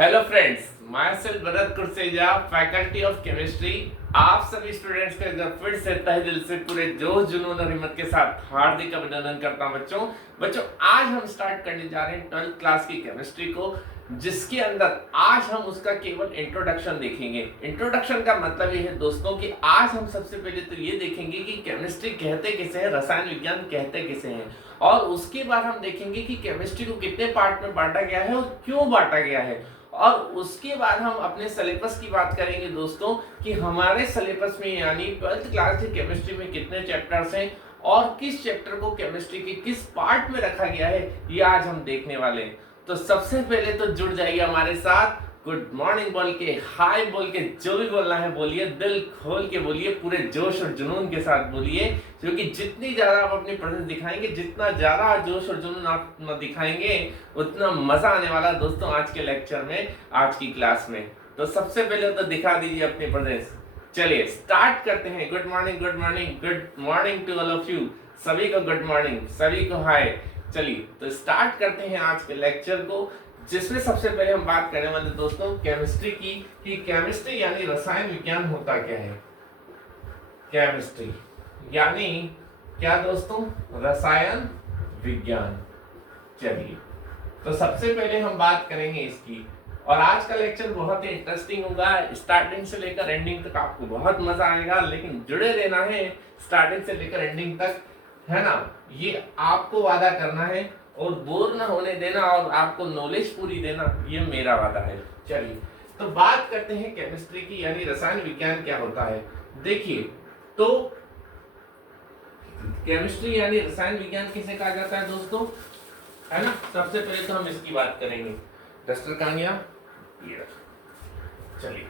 Hello friends, myself Bharat Kurseja, faculty of chemistry. आप सभी students का एक बार फिर से तहे दिल से पूरे जोश जुनून और हिम्मत के साथ हार्दिक अभिनंदन करता हूं बच्चों आज हम स्टार्ट करने जा रहे हैं 12th क्लास की केमिस्ट्री को, जिसके अंदर आज हम उसका केवल इंट्रोडक्शन देखेंगे। इंट्रोडक्शन का मतलब ये है दोस्तों कि आज हम सबसे पहले तो ये देखेंगे कि केमिस्ट्री कहते किसे हैं, रसायन विज्ञान कहते किसे हैं, और उसके बाद हम देखेंगे कि केमिस्ट्री को कितने पार्ट में बांटा गया है और क्यों बांटा गया है। और उसके बाद हम अपने सिलेबस की बात करेंगे दोस्तों कि हमारे सिलेबस में यानी 12th क्लास की केमिस्ट्री में कितने चैप्टर्स हैं और किस चैप्टर को केमिस्ट्री के किस पार्ट में रखा गया है, ये आज हम देखने वाले हैं। तो सबसे पहले तो जुड़ जाइए हमारे साथ, गुड मॉर्निंग बोल के, हाय बोल के, जो भी बोलना है बोलिए, दिल खोल के बोलिए, पूरे जोश और जुनून के साथ बोलिए, क्योंकि जितनी ज्यादा आप अपनी प्रेजेंस दिखाएंगे, जितना ज्यादा जोश और जुनून आप दिखाएंगे, उतना मजा आने वाला दोस्तों आज के लेक्चर में, आज की क्लास में। तो सबसे पहले तो दिखा दीजिए अपनी प्रेजेंस। चलिए स्टार्ट करते हैं। Good morning, good morning, good morning to all of you. सभी को गुड मॉर्निंग, सभी को हाय। चलिए तो स्टार्ट करते हैं आज के लेक्चर को, जिसमें सबसे पहले हम बात करने वाले दोस्तों केमिस्ट्री की, कि केमिस्ट्री यानी रसायन विज्ञान होता क्या है। केमिस्ट्री यानी क्या दोस्तों? रसायन विज्ञान। चलिए तो सबसे पहले हम बात करेंगे इसकी, और आज का लेक्चर बहुत ही इंटरेस्टिंग होगा। स्टार्टिंग से लेकर एंडिंग तक आपको बहुत मजा आएगा, लेकिन जुड़े रहना है स्टार्टिंग से लेकर एंडिंग तक, है ना? ये आपको वादा करना है और बोर ना होने देना और आपको नॉलेज पूरी देना, ये मेरा वादा है। चलिए तो बात करते हैं केमिस्ट्री की, यानी रसायन विज्ञान क्या होता है। देखिए तो केमिस्ट्री यानी रसायन विज्ञान किसे कहा जाता है दोस्तों, है ना? सबसे पहले तो हम इसकी बात करेंगे। डस्टर कहाँ गया? ये। चलिए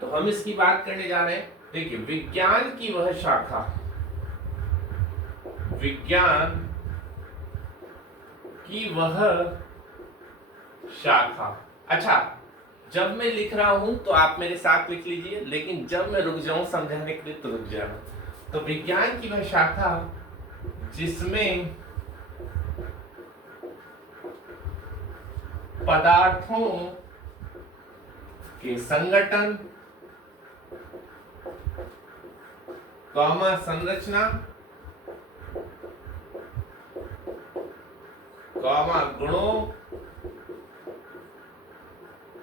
तो हम इसकी बात करने जा रहे हैं। देखिए विज्ञान की वह शाखा, विज्ञान की वह शाखा। अच्छा, जब मैं लिख रहा हूं तो आप मेरे साथ लिख लीजिए, लेकिन जब मैं रुक जाऊं समझाने के लिए तो रुक जाना। तो विज्ञान की वह शाखा जिसमें पदार्थों के संगठन, संरचना, गुणों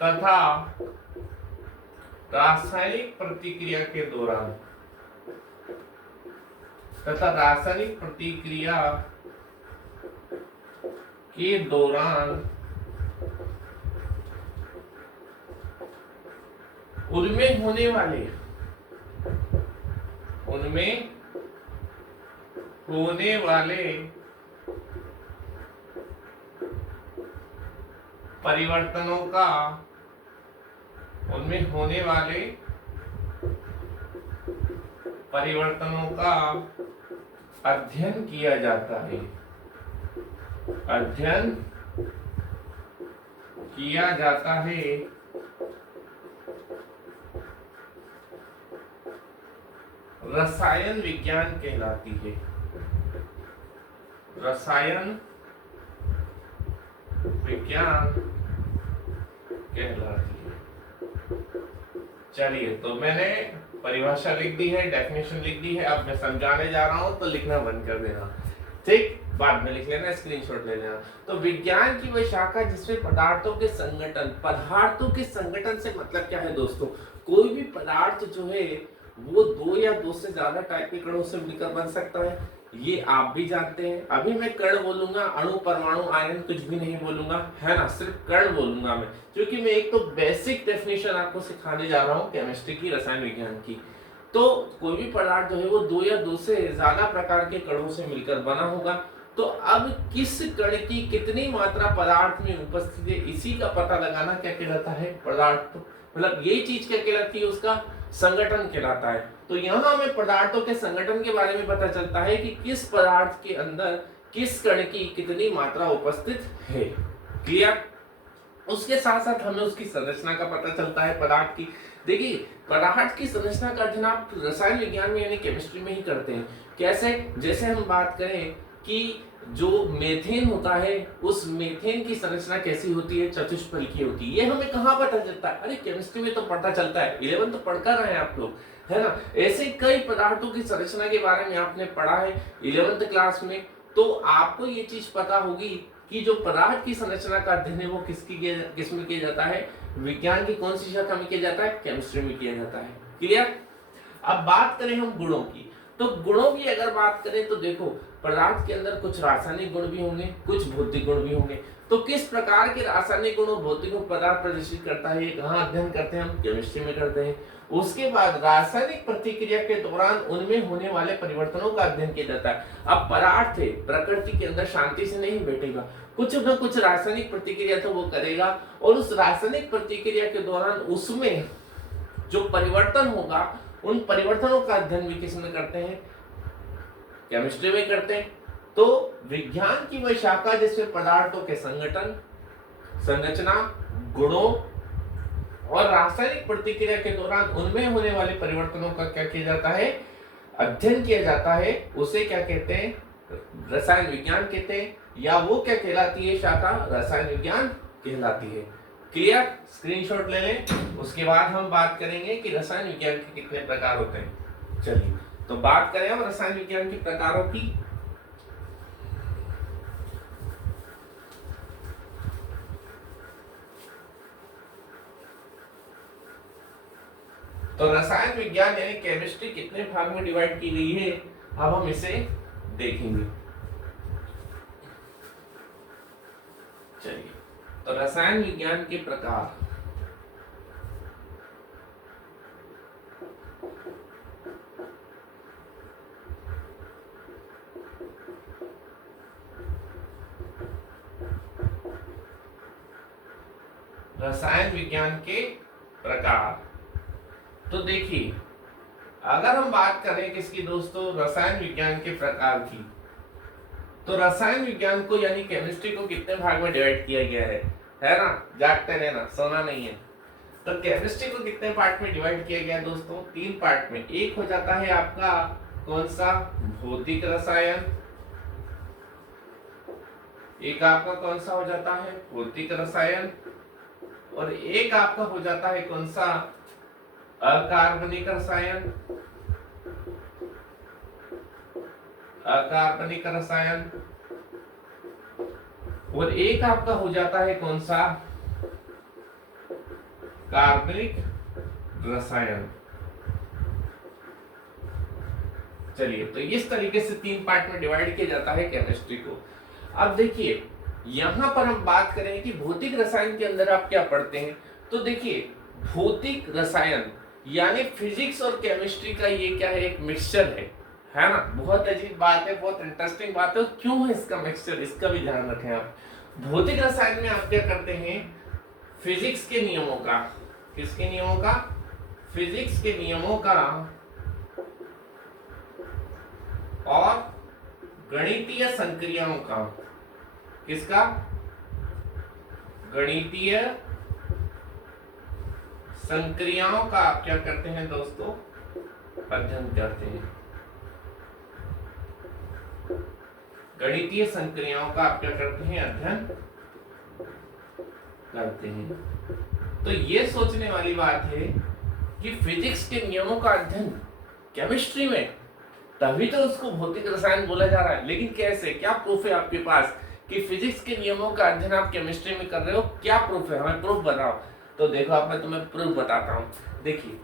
तथा रासायनिक प्रतिक्रिया के दौरान उनमें होने वाले परिवर्तनों का, अध्ययन किया जाता है। रसायन विज्ञान कहलाती है। रसायन विज्ञान कहलाती है। चलिए तो मैंने परिभाषा लिख दी है, डेफिनेशन लिख दी है। अब मैं समझाने जा रहा हूं तो लिखना बंद कर देना, ठीक? बाद में लिख लेना, स्क्रीनशॉट ले लेना। तो विज्ञान की वह शाखा जिसमें पदार्थों के संगठन से मतलब क्या है दोस्तों? कोई भी पदार्थ जो है वो दो या दो से ज्यादा टाइप के कणों से मिलकर बन सकता है, ये आप भी जानते हैं। अभी मैं कण बोलूंगा, अणु, परमाणु, आयन कुछ भी नहीं बोलूंगा, है ना? सिर्फ कण बोलूंगा मैं, क्योंकि मैं एक तो बेसिक डेफिनेशन आपको सिखाने जा रहा हूँ केमिस्ट्री की, रसायन विज्ञान की। तो कोई भी पदार्थ जो है वो दो या दो से ज्यादा प्रकार के कणों से मिलकर बना होगा। तो अब किस कण की कितनी मात्रा पदार्थ में उपस्थित है, इसी का पता लगाना क्या कहलाता है? पदार्थ, मतलब यही चीज क्या कहलाती है? उसका संगठन कहलाता है। तो यहाँ हमें पदार्थों के संगठन के बारे में पता चलता है कि किस पदार्थ के अंदर किस कण की कितनी मात्रा उपस्थित है। क्लियर? उसके साथ साथ हमें उसकी संरचना का पता चलता है पदार्थ की। देखिए पदार्थ की संरचना का अध्ययन आप रसायन विज्ञान में यानी केमिस्ट्री में ही करते हैं। कैसे? जैसे हम बात करें कि जो मेथेन होता है उस मेथेन की संरचना कैसी होती है, चतुष्फलकीय होती है। ये हमें कहाँ पता चलता है? अरे केमिस्ट्री में तो पता चलता है, 11 तो पढ़कर रहे हैं आप लोग, है ना। ऐसे कई पदार्थों की संरचना के बारे में आपने पढ़ा है 11th क्लास में, तो आपको ये चीज पता होगी कि जो पदार्थ की संरचना का अध्ययन है वो किसमें किया जाता है? विज्ञान की कौन सी शाखा में किया जाता है? केमिस्ट्री में किया जाता है। क्लियर? अब बात करें हम गुणों की, तो गुणों की अगर बात करें तो देखो पदार्थ के अंदर कुछ रासायनिक गुण भी होंगे, कुछ भौतिक गुण भी होंगे। तो किस प्रकार के रासायनिक गुण और भौतिक गुण पदार्थ प्रदर्शित करता है, ये कहाँ अध्ययन करते हैं? हम केमिस्ट्री में करते हैं। उसके बाद रासायनिक प्रतिक्रिया के दौरान उनमें होने वाले परिवर्तनों का अध्ययन किया जाता है। अब पदार्थ है, प्रकृति के अंदर शांति से नहीं बैठेगा, कुछ न कुछ रासायनिक प्रतिक्रिया तो वो करेगा, और उस रासायनिक प्रतिक्रिया के दौरान उसमें जो परिवर्तन होगा उन परिवर्तनों का अध्ययन भी किसमें करते हैं? केमिस्ट्री में करते हैं। तो विज्ञान की वह शाखा जिसमें पदार्थों के संगठन, संरचना, गुणों और रासायनिक प्रतिक्रिया के दौरान उनमें होने वाले परिवर्तनों का क्या किया जाता है? अध्ययन किया जाता है, उसे क्या कहते हैं? रसायन विज्ञान कहते हैं, या वो क्या कहलाती है शाखा? रसायन विज्ञान कहलाती है। क्लियर? स्क्रीनशॉट ले लें। उसके बाद हम बात करेंगे कि रसायन विज्ञान के कितने प्रकार होते हैं। चलिए तो बात करें हम रसायन विज्ञान के प्रकारों की। तो रसायन विज्ञान यानी केमिस्ट्री कितने भाग में डिवाइड की गई है, अब हम इसे देखेंगे। चलिए तो रसायन विज्ञान के प्रकार। रसायन विज्ञान के प्रकार, तो देखिए अगर हम बात करें किसकी दोस्तों? रसायन विज्ञान के प्रकार की, तो रसायन विज्ञान को यानी केमिस्ट्री को कितने भाग में डिवाइड किया गया है ना? जागते रहना, सोना नहीं है। तो केमिस्ट्री को कितने पार्ट में डिवाइड किया गया है दोस्तों? 3 पार्ट में। एक हो जाता है आपका कौन सा? भौतिक रसायन। एक आपका कौन सा हो जाता है? भौतिक रसायन। और एक आपका हो जाता है कौन सा? अकार्बनिक रसायन। अकार्बनिक रसायन। और एक आपका हो जाता है कौन सा? कार्बनिक रसायन। चलिए तो इस तरीके से 3 पार्ट में डिवाइड किया जाता है केमिस्ट्री को। अब देखिए यहां पर हम बात करें कि भौतिक रसायन के अंदर आप क्या पढ़ते हैं, तो देखिए भौतिक रसायन यानी फिजिक्स और केमिस्ट्री का ये क्या है? एक मिक्सचर है ना। बहुत अजीब बात है, बहुत इंटरेस्टिंग बात है। क्यों है इसका मिक्सचर, इसका भी ध्यान रखें आप। भौतिक रसायन में आप क्या करते हैं? फिजिक्स के नियमों का, किसके नियमों का? फिजिक्स के नियमों का और गणितीय संक्रियाओं का, किसका? गणितीय संक्रियाओं का आप क्या करते हैं दोस्तों? अध्ययन करते हैं। गणितीय संक्रियाओं का आप क्या करते हैं? अध्ययन करते हैं। तो ये सोचने वाली बात है कि फिजिक्स के नियमों का अध्ययन केमिस्ट्री में, तभी तो उसको भौतिक रसायन बोला जा रहा है। लेकिन कैसे, क्या प्रूफ है आपके पास कि फिजिक्स के नियमों का अध्ययन आप केमिस्ट्री में कर रहे हो? क्या प्रूफ है? हमें प्रूफ बताओ। तो देखो आप, मैं तुम्हें प्रूफ बताता हूँ। देखिए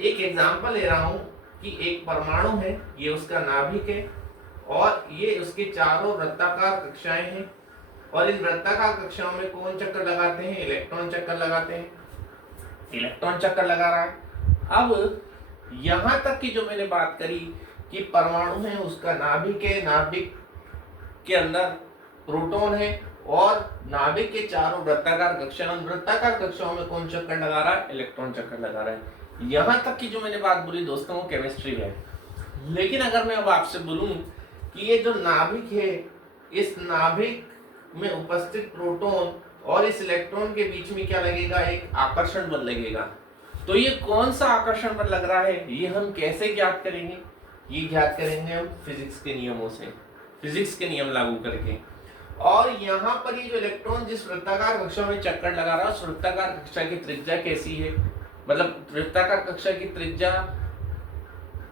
एक एग्जांपल ले रहा हूँ कि एक परमाणु है, ये उसका नाभिक है और ये उसके चारों वृत्ताकार कक्षाएं हैं, और इन वृत्ताकार कक्षाओं में कौन चक्कर लगाते हैं? इलेक्ट्रॉन चक्कर लगाते हैं। इलेक्ट्रॉन चक्कर लगा रहा है। अब यहां तक की जो मैंने बात करी कि परमाणु है, उसका नाभिक है, नाभिक के अंदर प्रोटॉन है और नाभिक के चारों वृत्ताकार कक्षाओं, वृत्ताकार कक्षाओं में कौन चक्कर लगा रहा है? इलेक्ट्रॉन चक्कर लगा रहा है। यहां तक की जो मैंने बात बोली दोस्तों वो केमिस्ट्री है। लेकिन अगर मैं अब आपसे बोलूं कि ये जो नाभिक है, इस नाभिक में उपस्थित प्रोटॉन और इस इलेक्ट्रॉन के बीच में क्या लगेगा? एक आकर्षण बल लगेगा। तो ये कौन सा आकर्षण बल लग रहा है, ये हम कैसे ज्ञात करेंगे? ये ज्ञात करेंगे हम फिजिक्स के नियमों से। फिजिक्स के नियम लागू करके। और यहाँ पर ये जो इलेक्ट्रॉन जिस वृत्ताकार कक्षा में चक्कर लगा रहा है उस वृत्ताकार कक्षा की त्रिज्या कैसी है, मतलब वृत्ताकार कक्षा की त्रिज्या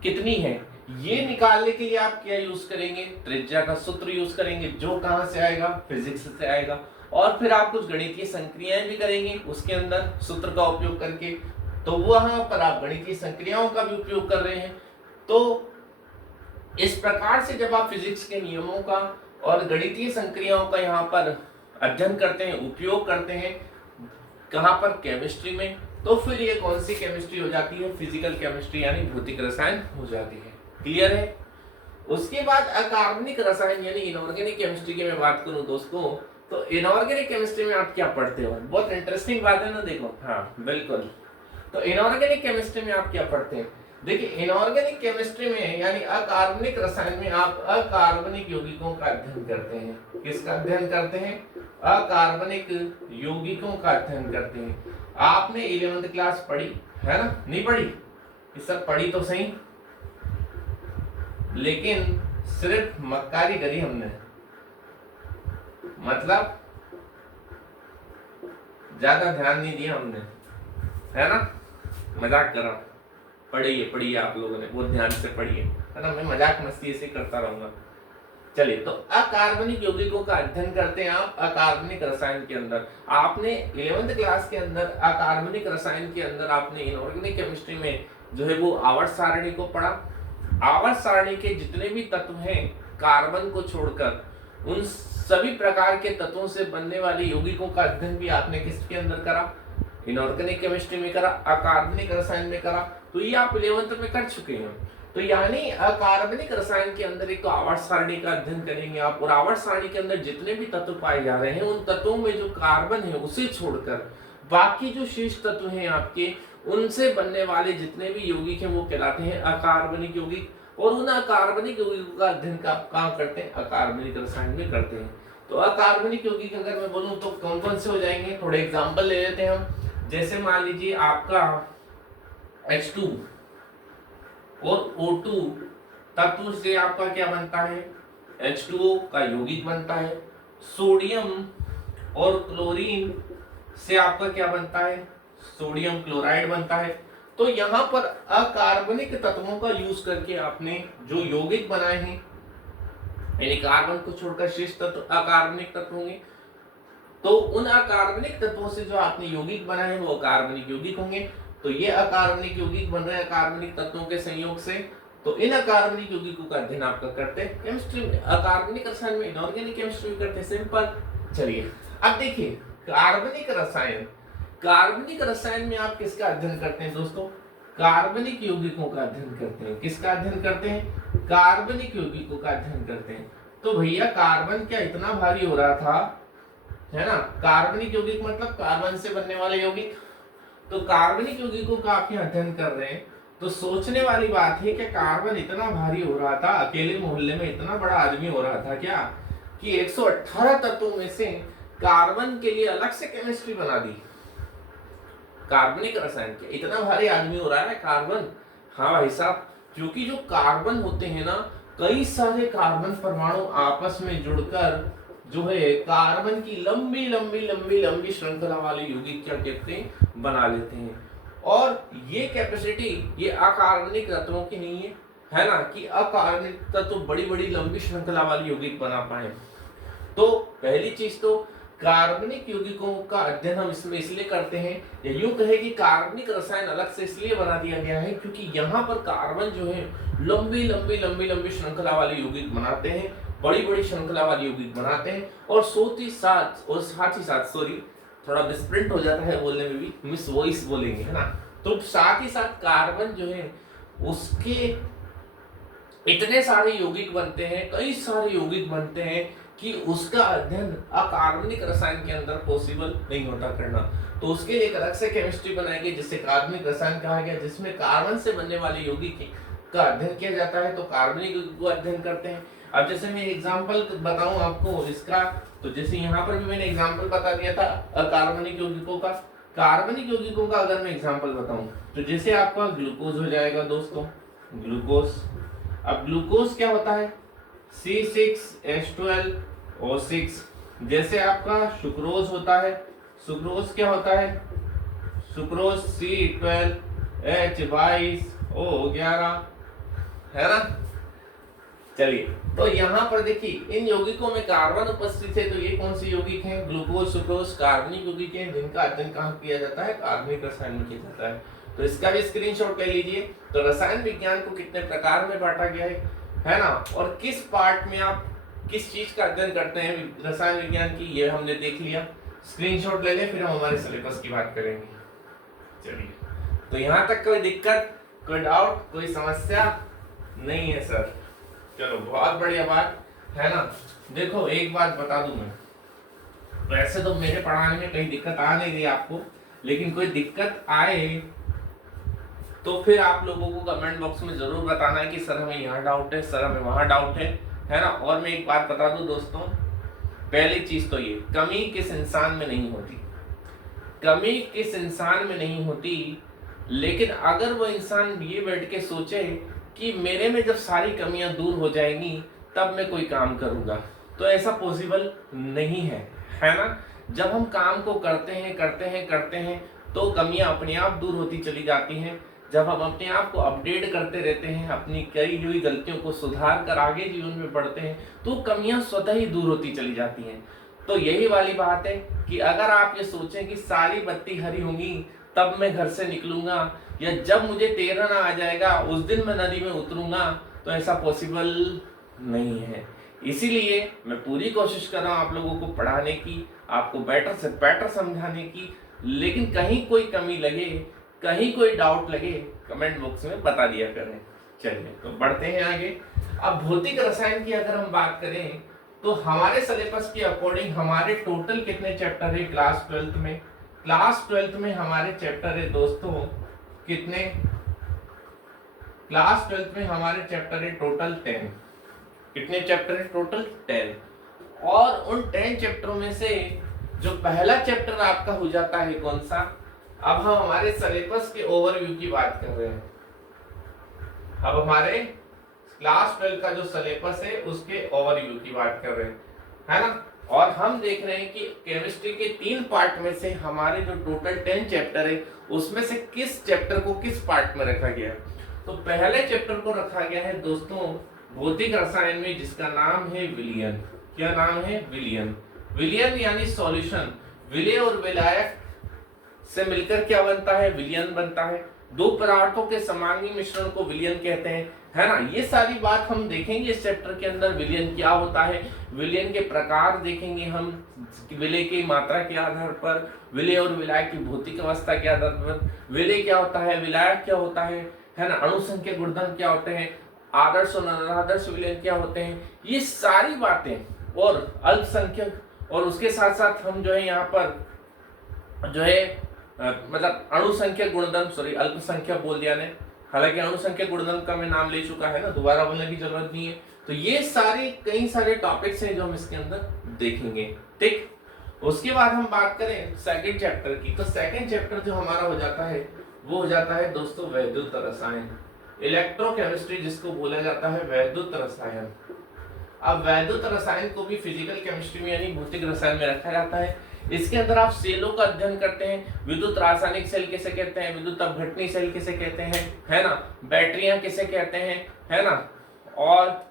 कितनी है, ये निकालने के लिए आप क्या यूज करेंगे, त्रिज्या का सूत्र यूज करेंगे, जो कहां से आएगा, फिजिक्स से आएगा। और फिर आप कुछ गणितीय संक्रियाएं भी करेंगे उसके अंदर सूत्र का उपयोग करके, तो वहां पर आप गणितीय संक्रियाओं का भी उपयोग कर रहे हैं। तो इस प्रकार से जब आप फिजिक्स के नियमों का और गणितीय संक्रियाओं का यहाँ पर अध्ययन करते हैं, उपयोग करते हैं, कहाँ पर, केमिस्ट्री में, तो फिर ये कौन सी केमिस्ट्री हो जाती है, फिजिकल केमिस्ट्री यानी भौतिक रसायन हो जाती है। क्लियर है। उसके बाद अकार्बनिक रसायन यानी इनऑर्गेनिक केमिस्ट्री की मैं बात करूं दोस्तों, तो इनऑर्गेनिक केमिस्ट्री में आप क्या पढ़ते हो, बहुत इंटरेस्टिंग बात है ना, देखो। हाँ बिल्कुल। तो इनऑर्गेनिक केमिस्ट्री में आप क्या पढ़ते हैं, देखिए इनऑर्गेनिक केमिस्ट्री में यानी अकार्बनिक रसायन में आप अकार्बनिक यौगिकों का अध्ययन करते हैं। किसका अध्ययन करते हैं, अकार्बनिक यौगिकों का अध्ययन करते हैं। आपने 11वीं क्लास पढ़ी है ना, नहीं पढ़ी, ये सब पढ़ी तो सही, लेकिन सिर्फ मक्कारी करी हमने, मतलब ज्यादा ध्यान नहीं दिया हमने, है ना, मजाक कर रहा हूं। पढ़िए आप लोगों ने बहुत ध्यान से पढ़िए, है ना, मैं मजाक मस्ती ऐसे करता रहूंगा। चलिए, तो अकार्बनिक यौगिकों का अध्ययन करते हैं आप अकार्बनिक रसायन के अंदर। आपने 11वीं क्लास के अंदर अकार्बनिक रसायन के अंदर आपने इनऑर्गेनिक केमिस्ट्री में जो है वो आवर्त सारणी को पढ़ा। आवर्त सारणी के जितने भी तत्व हैं कार्बन को छोड़कर, उन सभी प्रकार के तत्वों से बनने वाले यौगिकों का अध्ययन भी आपने किसके अंदर करा, इनऑर्गेनिक केमिस्ट्री में करा, अकार्बनिक रसायन में करा। तो ये आप 11वीं में कर चुके हैं। तो यानी अकार्बनिक रसायन के अंदर एक तो आवर्त सारणी का अध्ययन करेंगे आप, और आवर्त सारणी के अंदर जितने भी तत्व पाए जा रहे हैं उन तत्वों में जो कार्बन है उसे छोड़कर बाकी जो शेष तत्व हैं आपके, उनसे बनने वाले जितने भी यौगिक हैं वो कहलाते हैं अकार्बनिक यौगिक। और उन अकार्बनिक यौगिकों का अध्ययन कहाँ करते हैं, अकार्बनिक रसायन में करते हैं। तो अकार्बनिक यौगिक अगर मैं बोलूं तो कौन कौन से हो जाएंगे, थोड़े एग्जाम्पल ले लेते हैं हम। जैसे मान लीजिए आपका H2 और O2 तत्व से आपका क्या बनता है, H2O का यौगिक बनता है। सोडियम और क्लोरीन से आपका क्या बनता है, सोडियम क्लोराइड बनता है। तो यहाँ पर अकार्बनिक तत्वों का यूज करके आपने जो यौगिक बनाए हैं, यानी कार्बन को छोड़कर शेष तत्व अकार्बनिक तत्व होंगे, तो उन अकार्बनिक तत्वों से जो आपने यौगिक बनाए हैं वो अकार्बनिक यौगिक होंगे। तो ये अकार्बनिक यौगिक बन रहे हैं अकार्बनिक तत्वों के संयोग से। तो इन अकार्बनिक यौगिकों का अध्ययन आपका करते हैं केमिस्ट्री में, अकार्बनिक रसायन में, इनऑर्गेनिक केमिस्ट्री में करते हैं, सिंपल। चलिए अब देखिए कार्बनिक रसायन, कार्बनिक रसायन में आप किसका अध्ययन करते हैं दोस्तों, कार्बनिक यौगिकों का अध्ययन करते हैं। किसका अध्ययन करते हैं, कार्बनिक यौगिकों का अध्ययन करते हैं। तो भैया कार्बन क्या इतना भारी हो रहा था, है ना, कार्बनिक यौगिक मतलब कार्बन से बनने वाले यौगिक। तो कार्बनिक यौगिकों का आप यहाँ अध्ययन कर रहे हैं, तो सोचने वाली बात है कि कार्बन इतना भारी हो रहा था, अकेले मोहल्ले में इतना बड़ा आदमी हो रहा था क्या, कि 118 तत्वों में से कार्बन के लिए अलग से केमिस्ट्री बना दी। कार्बनिक रसायन के इतना भारी आदमी हो रहा है कार्बन। हाँ भाई साहब, क्योंकि जो कार्बन होते हैं ना, कई सारे कार्बन परमाणु आपस में जुड़कर जो है कार्बन की लंबी लंबी लंबी लंबी श्रृंखला वाले यौगिक क्या कहते हैं, बना लेते हैं। और ये कैपेसिटी ये अकार्बनिक तत्वों की नहीं है ना, कि अकार्बनिक तत्व बड़ी बड़ी लंबी श्रृंखला वाली यौगिक बना पाए। तो पहली चीज तो कार्बनिक यौगिकों का अध्ययन हम इसमें इसलिए करते हैं, या यूं कहे कि कार्बनिक रसायन अलग से इसलिए बना दिया गया है क्योंकि यहाँ पर कार्बन जो है लंबी लंबी लंबी लंबी श्रृंखला वाले यौगिक बनाते हैं, बड़ी बड़ी श्रृंखला वाली यौगिक बनाते हैं। और साथ ही साथ सॉरी थोड़ा मिसप्रिंट हो जाता है बोलने में भी, मिस वॉइस बोलेंगे, है ना। तो साथ ही साथ कार्बन जो है उसके इतने सारे यौगिक बनते हैं, कई सारे यौगिक बनते हैं कि उसका अध्ययन अकार्बनिक रसायन के अंदर पॉसिबल नहीं होता करना। तो उसके लिए एक अलग से केमिस्ट्री बनाई गई जिसे कार्बनिक रसायन कहा गया, जिसमें कार्बन से बनने वाले यौगिक का अध्ययन किया जाता है। तो कार्बनिक यौगिक को अध्ययन करते हैं। अब जैसे मैं एग्जांपल बताऊं आपको इसका, तो जैसे यहाँ पर भी मैंने एग्जांपल बता दिया था अकार्बनिक यौगिकों का। कार्बनिक यौगिकों का अगर मैं एग्जांपल बताऊं तो जैसे आपका ग्लूकोज हो जाएगा दोस्तों, ग्लूकोज। अब ग्लूकोज क्या होता है, C6H12O6। जैसे आपका सुक्रोज होता है, सुक्रोज क्या होता है, सुक्रोज C12H22O11, है ना। चलिए, तो यहाँ पर देखिए इन यौगिकों में कार्बन उपस्थित है, तो ये कौन सी यौगिक हैं, ग्लूकोज सुक्रोज कार्बनिक यौगिक हैं, जिनका अध्ययन कहाँ किया जाता है, कार्बनिक रसायन में किया जाता है। तो इसका भी स्क्रीनशॉट ले लीजिए। तो रसायन विज्ञान को कितने प्रकार में बांटा गया है ना, और किस पार्ट में आप किस चीज का अध्ययन करते हैं रसायन विज्ञान की, ये हमने देख लिया। स्क्रीनशॉट ले लें, फिर हम हमारे सिलेबस की बात करेंगे। चलिए, तो यहाँ तक कोई दिक्कत, कोई डाउट, कोई समस्या नहीं है सर? चलो, बहुत बढ़िया बात है ना। देखो एक बात बता दूं मैं, वैसे तो मेरे पढ़ाने में कहीं दिक्कत आ नहीं रही आपको, लेकिन कोई दिक्कत आए तो फिर आप लोगों को कमेंट बॉक्स में जरूर बताना है कि सर हमें यहाँ डाउट है, सर हमें वहाँ डाउट है ना। और मैं एक बात बता दूं दोस्तों, पहली चीज तो ये, कमी किस इंसान में नहीं होती, कमी किस इंसान में नहीं होती, लेकिन अगर वो इंसान ये बैठ के सोचे कि मेरे में जब सारी कमियां दूर हो जाएंगी तब मैं कोई काम करूंगा, तो ऐसा पॉसिबल नहीं है ना। जब हम काम को करते हैं तो कमियां अपने आप दूर होती चली जाती हैं। जब हम अपने आप को अपडेट करते रहते हैं, अपनी कई हुई गलतियों को सुधार कर आगे जीवन में बढ़ते हैं, तो कमियां स्वतः ही दूर होती चली जाती हैं। तो यही वाली बात है कि अगर आप ये सोचें कि सारी बत्ती हरी होंगी तब मैं घर से निकलूंगा, या जब मुझे तैरना आ जाएगा उस दिन मैं नदी में उतरूंगा, तो ऐसा पॉसिबल नहीं है। इसीलिए मैं पूरी कोशिश कर रहा हूँ आप लोगों को पढ़ाने की, आपको बेटर से बेटर समझाने की, लेकिन कहीं कोई कमी लगे, कहीं कोई डाउट लगे, कमेंट बॉक्स में बता दिया करें। चलिए, तो बढ़ते हैं आगे। अब भौतिक रसायन की अगर हम बात करें तो हमारे सिलेबस के अकॉर्डिंग हमारे टोटल कितने चैप्टर है क्लास 12th में? क्लास 12th में हमारे चैप्टर है दोस्तों कितने? क्लास 12th में हमारे चैप्टर है टोटल 10। कितने चैप्टर है टोटल? 10। और उन 10 चैप्टरों में से जो पहला चैप्टर आपका हो जाता है कौन सा? अब हम हमारे सिलेबस के ओवरव्यू की बात कर रहे हैं। अब हमारे क्लास 12 का जो सिलेबस है उसके ओवरव्यू की बात कर रहे हैं, है ना। और हम देख रहे हैं कि केमिस्ट्री के 3 पार्ट में से हमारे जो टोटल 10 चैप्टर है उसमें से किस चैप्टर को किस पार्ट में रखा गया है। तो पहले चैप्टर को रखा गया है दोस्तों भौतिक रसायन में, जिसका नाम है विलयन। क्या नाम है? विलयन। विलयन यानी सॉल्यूशन। विलय और विलायक से मिलकर क्या बनता है? विलयन बनता है। दो पदार्थों के समांगी मिश्रण को विलयन कहते हैं, है ना। ये सारी बात हम देखेंगे इस चैप्टर के अंदर। विलयन क्या होता है, विलयन के प्रकार देखेंगे हम, विलय की मात्रा के आधार पर, विलय और विलायक की भौतिक अवस्था के आधार पर, विलय क्या होता है, विलायक क्या होता है ना, अणुसंख्यक गुणधर्म क्या होते हैं, आदर्श और अनादर्श विलयन क्या होते हैं, ये सारी बातें, और अल्पसंख्यक, और उसके साथ साथ हम जो है यहाँ पर जो है मतलब अणुसंख्यक गुणधर्म, सॉरी अल्पसंख्यक बोल दिया ने, हालांकि अणुसंख्यक गुणधर्म का मैं नाम ले चुका है ना, दोबारा बोलने की जरूरत नहीं है। तो ये सारे कई सारे टॉपिक्स हैं जो हम इसके अंदर देखेंगे, ठीक। उसके बाद हम बात करें सेकंड चैप्टर की, तो सेकंड चैप्टर जो हमारा हो जाता है वो हो जाता है दोस्तों वैद्युत रसायन, इलेक्ट्रोकेमिस्ट्री जिसको बोला जाता है वैद्युत रसायन। अब वैद्युत रसायन को भी फिजिकल केमिस्ट्री में यानी भौतिक रसायन में रखा जाता है। इसके अंदर आप सेलों का अध्ययन करते हैं, विद्युत रासायनिक सेल किसे कहते हैं, विद्युत अपघटनी सेल किसे कहते हैं, है ना, बैटरियां किसे कहते हैं, है ना, और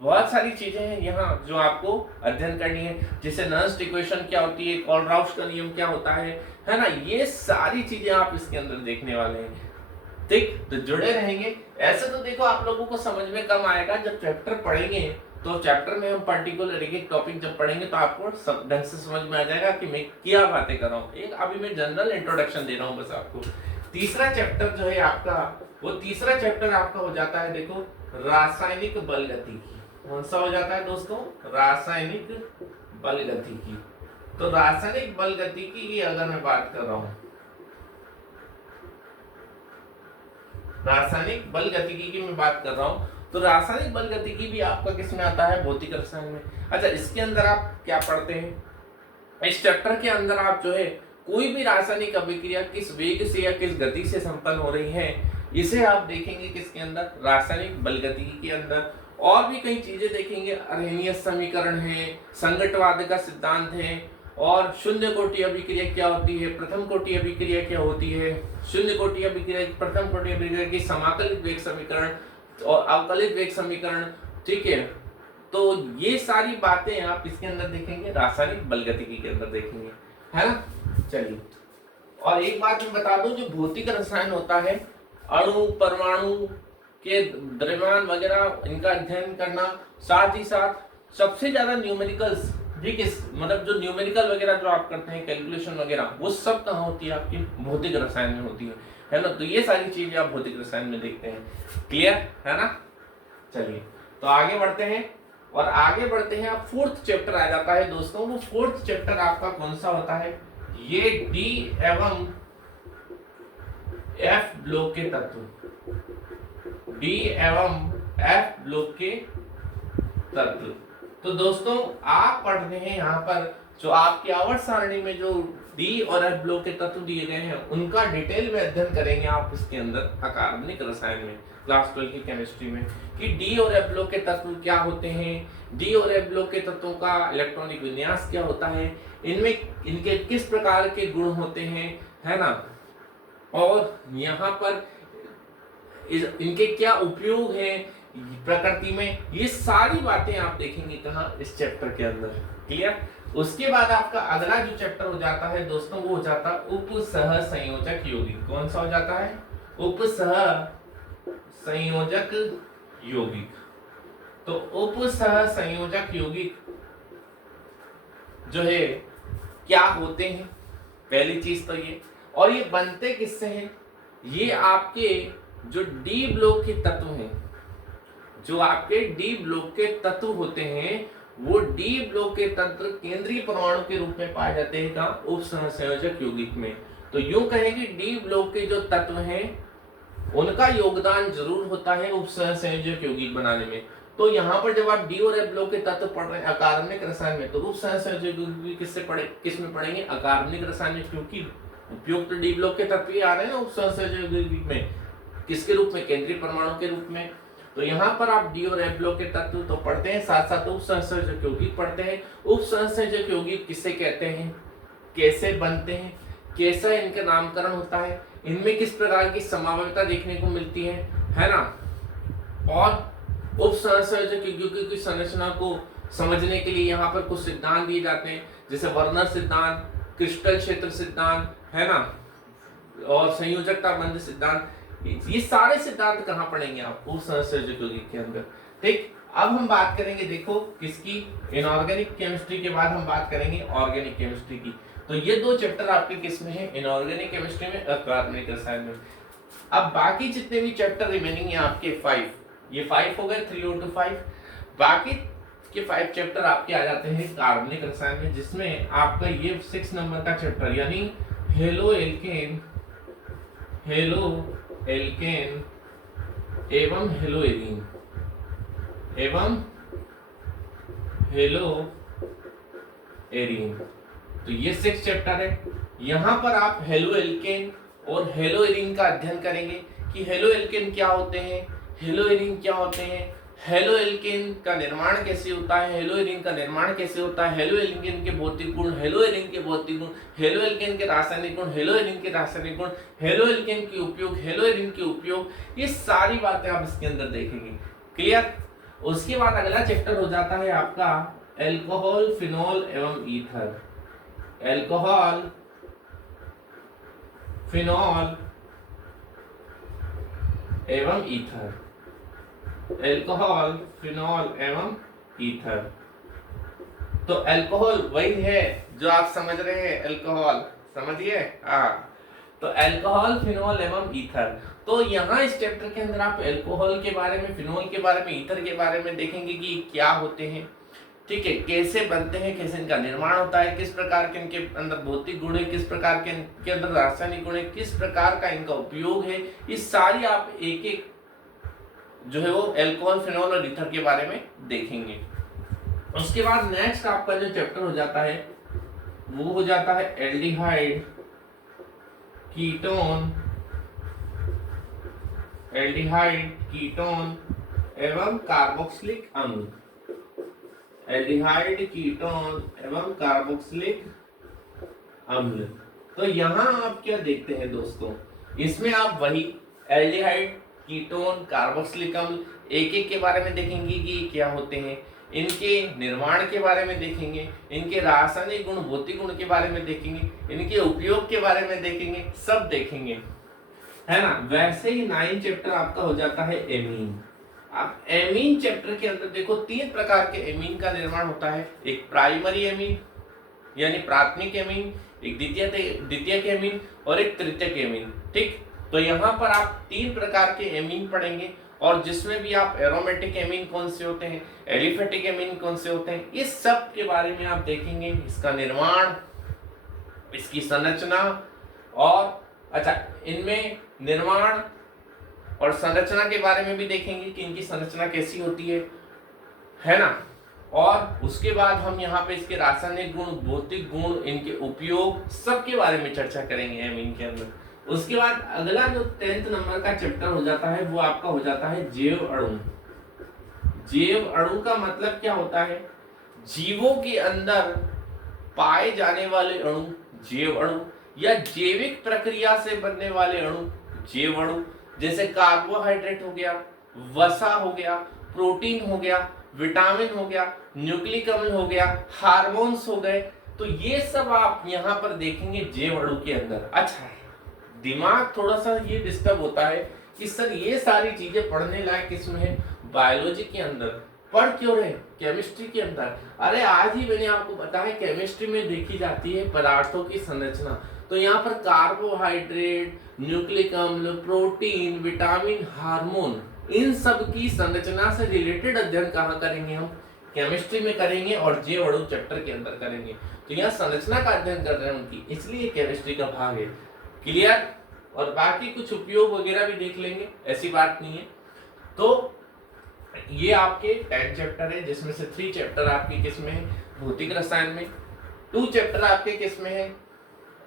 बहुत सारी चीजें हैं यहाँ जो आपको अध्ययन करनी है, जैसे नर्स्ट इक्वेशन क्या होती है, कोलराउश का नियम क्या होता है ना, ये सारी चीजें आप इसके अंदर देखने वाले हैं, ठीक। तो जुड़े रहेंगे। ऐसे तो देखो आप लोगों को समझ में कम आएगा, जब चैप्टर पढ़ेंगे तो चैप्टर में हम पर्टिकुलर एक टॉपिक जब पढ़ेंगे तो आपको सब ढंग से समझ में आ जाएगा कि मैं क्या बातें कर रहा हूँ। एक अभी मैं जनरल इंट्रोडक्शन दे रहा हूँ बस आपको। तीसरा चैप्टर जो है आपका, वो तीसरा चैप्टर आपका हो जाता है देखो रासायनिक बलगतिकी। कौन सा हो जाता है दोस्तों? रासायनिक बलगतिकी। तो रासायनिक बलगतिकी की अगर मैं बात कर रहा हूँ, रासायनिक बलगतिकी की मैं बात कर रहा हूँ, तो रासायनिक बलगतिकी भी आपका किस में आता है? भौतिक रसायन में। अच्छा, इसके अंदर आप क्या पढ़ते हैं? इस चैप्टर के अंदर आप जो है कोई भी रासायनिक अभिक्रिया किस वेग से या किस गति से संपन्न हो रही है, इसे आप देखेंगे किसके अंदर? रासायनिक बलगतिकी के अंदर। और भी कई चीजें देखेंगे, अरहेनियस समीकरण है, संगतवाद का सिद्धांत है, और शून्य कोटि अभिक्रिया क्या होती है, प्रथम कोटि अभिक्रिया क्या होती है, शून्य कोटि अभिक्रिया, प्रथम कोटि अभिक्रिया की समाकलित वेग समीकरण और अवकलित वेग समीकरण, ठीक है। तो ये सारी बातें आप इसके अंदर देखेंगे, रासायनिक बलगतिकी के अंदर देखेंगे, है ना। चलिए, और एक बात मैं बता दूं, जो भौतिक रसायन होता है, अणु परमाणु के द्रव्यमान वगैरह, इनका अध्ययन करना, साथ ही साथ सबसे ज्यादा न्यूमेरिकल्स, ठीक है, मतलब जो न्यूमेरिकल वगैरह जो आप करते हैं, कैलकुलेशन वगैरह, वो सब कहाँ होती है, आपकी भौतिक रसायन में होती है ना। तो ये सारी चीजें आप भौतिक रसायन में देखते हैं। क्लियर है ना। चलिए, तो आगे बढ़ते हैं, और आगे बढ़ते हैं आप फोर्थ चैप्टर आ जाता है दोस्तों। वो फोर्थ चैप्टर आपका कौन सा होता है, ये डी एवं एफ ब्लॉक के तत्व, डी एवं एफ ब्लॉक के तत्व। तो दोस्तों आप पढ़ रहे हैं यहाँ पर, जो आपकी आवर्त सारणी में जो डी और एफ ब्लॉक के तत्व दिए गए हैं, उनका डिटेल में अध्ययन करेंगे आप इसके अंदर अकार्बनिक रसायन में, क्लास 12 की केमिस्ट्री में, कि डी और एफ ब्लॉक के तत्व क्या होते हैं, डी और एफ ब्लॉक के तत्वों का इलेक्ट्रॉनिक विन्यास क्या होता है, इनमें इनके किस प्रकार के गुण होते हैं, है ना, और यहाँ पर इनके क्या उपयोग है प्रकृति में, ये सारी बातें आप देखेंगे कहाँ, इस चैप्टर के अंदर। क्लियर। उसके बाद आपका अगला जो चैप्टर हो जाता है दोस्तों, वो हो जाता है उपसह संयोजक यौगिक। कौन सा हो जाता है, उपसह संयोजक यौगिक। तो उपसह संयोजक यौगिक जो है क्या होते हैं, पहली चीज तो ये, और ये बनते किससे हैं, ये आपके जो डी ब्लॉक के तत्व हैं, जो आपके डी ब्लॉक के तत्व होते हैं, वो डी ब्लॉक के तत्व केंद्रीय परमाणु के रूप में पाए जाते हैं कहाँ, उपसहसंयोजक यौगिक में। तो यूं कहेंगे डी ब्लॉक के जो तत्व हैं उनका योगदान जरूर होता है उपसहसंयोजक यौगिक बनाने में। तो यहाँ पर जब आप डी और एफ ब्लॉक के तत्व पढ़ रहे हैं अकार्बनिक रसायन में, तो उपसहसंयोजक यौगिक किससे पढ़े, किसमें पढ़ेंगे, अकार्बनिक रसायन में, क्योंकि उपयोग तो डी ब्लॉक के तत्व ही आ रहे हैं ना उपसहसंयोजक यौगिक में, किसके रूप में, केंद्रीय परमाणु के रूप में। तो यहाँ पर आप डी और एफ ब्लॉक के तत्व तो पढ़ते हैं, साथ साथ उपसहसंयोजक यौगिक पढ़ते हैं। उपसहसंयोजक यौगिक किसे कहते हैं, कैसे बनते हैं, कैसा इनका नामकरण होता है, इनमें किस प्रकार की समावयवता देखने को मिलती है ना। और उपसहसंयोजक यौगिक की संरचना को समझने के लिए यहाँ पर कुछ सिद्धांत दिए जाते हैं, जैसे वर्नर सिद्धांत, क्रिस्टल क्षेत्र सिद्धांत, है ना, और संयोजकता बंध सिद्धांत। ये सारे सिद्धांत कहाँ पढ़ेंगे आप, उपसहसंयोजक यौगिक के अंदर। ठीक, अब हम बात करेंगे, देखो किसकी, इनऑर्गेनिक केमिस्ट्री के बाद हम बात करेंगे ऑर्गेनिक केमिस्ट्री की। तो ये दो चैप्टर आपके किस में है, इनऑर्गेनिक केमिस्ट्री में, अकार्बनिक रसायन में। अब बाकी जितने भी चैप्टर रिमेनिंग है आपके 5, ये 5 हो गए, 3 और 2 5, बाकी के 5 चैप्टर आपके आ जाते हैं कार्बनिक रसायन में, जिसमें आपका ये 6 नंबर का चैप्टर, यानी हेलो एल्केन, हेलो एल्केन एवं हेलो एरीन, एवं हेलो एरीन। तो ये 6 चैप्टर है। यहाँ पर आप हेलो एल्केन और हेलो एरीन का अध्ययन करेंगे कि हेलो एल्केन क्या होते हैं, हेलो एरीन क्या होते हैं, हेलो एल्केन का निर्माण कैसे होता है, हेलो एरीन का निर्माण कैसे होता है, हेलो एल्केन के भौतिक गुण, हेलो एरीन के भौतिक गुण, हेलो एल्केन के रासायनिक गुण, हेलो एरीन के रासायनिक गुण, हेलो एल्केन के उपयोग, हेलो एरीन के उपयोग, ये सारी बातें आप इसके अंदर देखेंगे। क्लियर। उसके बाद अगला चैप्टर हो जाता है आपका एल्कोहल, फिनॉल एवं ईथर। एल्कोहल, फिनॉल एवं ईथर, एल्कोहल, फिनॉल एवं ईथर। तो अल्कोहल वही है जो आप समझ रहे हैं, अल्कोहल समझिए, हाँ। तो अल्कोहल, फिनॉल एवं ईथर। तो यहाँ इस चैप्टर के अंदर आप अल्कोहल के बारे में, फिनॉल के बारे में, ईथर के बारे में देखेंगे कि क्या होते हैं, ठीक है, कैसे बनते हैं, कैसे इनका निर्माण होता है, किस प्रकार के इनके अंदर भौतिक गुण है, किस प्रकार के इनके अंदर रासायनिक गुण है, किस प्रकार का इनका उपयोग है, ये सारी आप एक एक जो है वो अल्कोहल, फिनॉल और ईथर के बारे में देखेंगे। उसके बाद नेक्स्ट आपका जो चैप्टर हो जाता है वो हो जाता है एल्डिहाइड, कीटोन, एल्डिहाइड, कीटोन एवं कार्बोक्सिलिक अम्ल, एल्डिहाइड, कीटोन एवं कार्बोक्सिलिक अम्ल। तो यहाँ आप क्या देखते हैं दोस्तों, इसमें आप वही एल्डिहाइड, कीटोन, कार्बोक्सिलिक अम्ल एक एक के बारे में देखेंगे कि ये क्या होते हैं, इनके निर्माण के बारे में देखेंगे, इनके रासायनिक गुण, भौतिक गुण के बारे में देखेंगे, इनके उपयोग के बारे में देखेंगे, सब देखेंगे, है ना। वैसे ही 9 चैप्टर आपका हो जाता है एमीन। अब एमीन चैप्टर के अंदर देखो 3 प्रकार के एमीन का निर्माण होता है, एक प्राइमरी एमीन यानी प्राथमिक एमीन, एक द्वितीयक एमीन और एक तृतीयक एमीन, ठीक। तो यहाँ पर आप 3 प्रकार के एमीन पढ़ेंगे और जिसमें भी आप एरोमेटिक एमीन कौन से होते हैं, एलिफेटिक एमीन कौन से होते हैं, इस सब के बारे में आप देखेंगे, इसका निर्माण, इसकी संरचना और अच्छा इनमें निर्माण और संरचना के बारे में भी देखेंगे कि इनकी संरचना कैसी होती है ना। और उसके बाद हम यहाँ पे इसके रासायनिक गुण, भौतिक गुण, इनके उपयोग सब के बारे में चर्चा करेंगे एमीन के अंदर। उसके बाद अगला जो 10th नंबर का चैप्टर हो जाता है वो आपका हो जाता है जैव अणु। जैव अणु का मतलब क्या होता है, जीवों के अंदर पाए जाने वाले अणु जैव अणु, या जैविक प्रक्रिया से बनने वाले अणु जैव अणु। जैसे कार्बोहाइड्रेट हो गया, वसा हो गया, प्रोटीन हो गया, विटामिन हो गया, न्यूक्लिक अम्ल हो गया, हार्मोन्स हो गए, तो ये सब आप यहाँ पर देखेंगे जैव अणु के अंदर। अच्छा, दिमाग थोड़ा सा ये डिस्टर्ब होता है कि सर ये सारी चीजें पढ़ने लायक किसमें है, बायोलॉजी के अंदर, पढ़ क्यों रहे केमिस्ट्री के अंदर। अरे आज ही मैंने आपको बताया केमिस्ट्री में देखी जाती है पदार्थों की संरचना, तो यहाँ पर कार्बोहाइड्रेट, न्यूक्लिक अम्ल, प्रोटीन, विटामिन, हार्मोन, इन सब की संरचना से रिलेटेड अध्ययन कहाँ करेंगे हम, केमिस्ट्री में करेंगे और जैव अणु चैप्टर के अंदर करेंगे। तो यहाँ संरचना का अध्ययन कर रहे हैं उनकी, इसलिए केमिस्ट्री का भाग है। क्लियर। और बाकी कुछ उपयोग वगैरह भी देख लेंगे, ऐसी बात नहीं है। तो ये आपके 10 चैप्टर है, जिसमें से 3 चैप्टर आपके किस में है, भौतिक रसायन में, 2 चैप्टर आपके किस में है,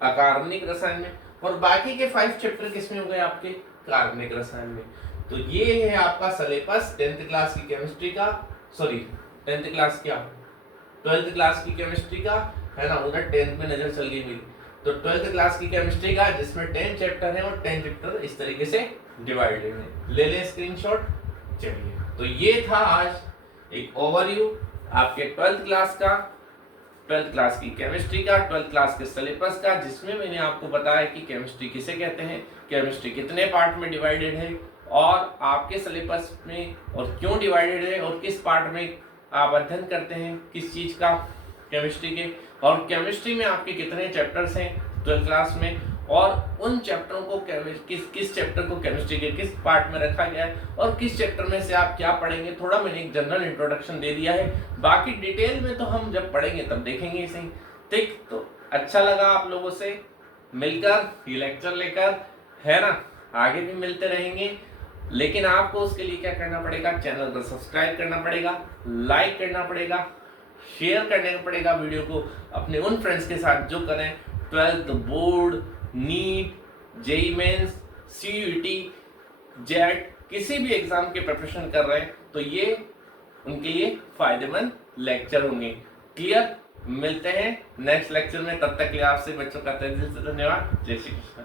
अकार्बनिक रसायन में, और बाकी के 5 चैप्टर किस में हो गए आपके, कार्बनिक रसायन में। तो ये है आपका सिलेबस 10th क्लास की केमिस्ट्री का, सॉरी 10th क्लास क्या, 12th क्लास की केमिस्ट्री का, है ना। उधर 10th में नजर चल गई मेरी। तो 12th क्लास की केमिस्ट्री का, जिसमें 10 चैप्टर है और 10 चैप्टर इस तरीके से डिवाइडेड है। ले लें स्क्रीनशॉट। चलिए, तो ये था आज एक ओवरव्यू आपके 12th क्लास का, 12th क्लास की केमिस्ट्री का, 12th क्लास के सिलेबस का, जिसमें मैंने आपको बताया कि केमिस्ट्री किसे कहते हैं, केमिस्ट्री कितने पार्ट में डिवाइडेड है, और आपके सिलेबस में और क्यों डिवाइडेड है, और किस पार्ट में आप अध्ययन करते हैं किस चीज का, केमिस्ट्री के, और केमिस्ट्री में आपके कितने चैप्टर्स हैं 12th क्लास में, और उन चैप्टरों को किस चैप्टर को केमिस्ट्री के किस पार्ट में रखा गया है, और किस चैप्टर में से आप क्या पढ़ेंगे। थोड़ा मैंने एक जनरल इंट्रोडक्शन दे दिया है, बाकी डिटेल में तो हम जब पढ़ेंगे तब देखेंगे इसे। ठीक, तो अच्छा लगा आप लोगों से मिलकर, ये लेक्चर लेकर, है ना। आगे भी मिलते रहेंगे, लेकिन आपको उसके लिए क्या करना पड़ेगा, चैनल को सब्सक्राइब करना पड़ेगा, लाइक करना पड़ेगा, शेयर करने पड़ेगा वीडियो को अपने उन फ्रेंड्स के साथ जो करें 12th board, NEET, JEE Mains, CUET, JET, किसी भी एग्जाम के प्रिपरेशन कर रहे हैं तो ये उनके लिए फायदेमंद लेक्चर होंगे। क्लियर। मिलते हैं नेक्स्ट लेक्चर में, तब तक के लिए आपसे बच्चों का तहे दिल से धन्यवाद। जय श्री कृष्ण।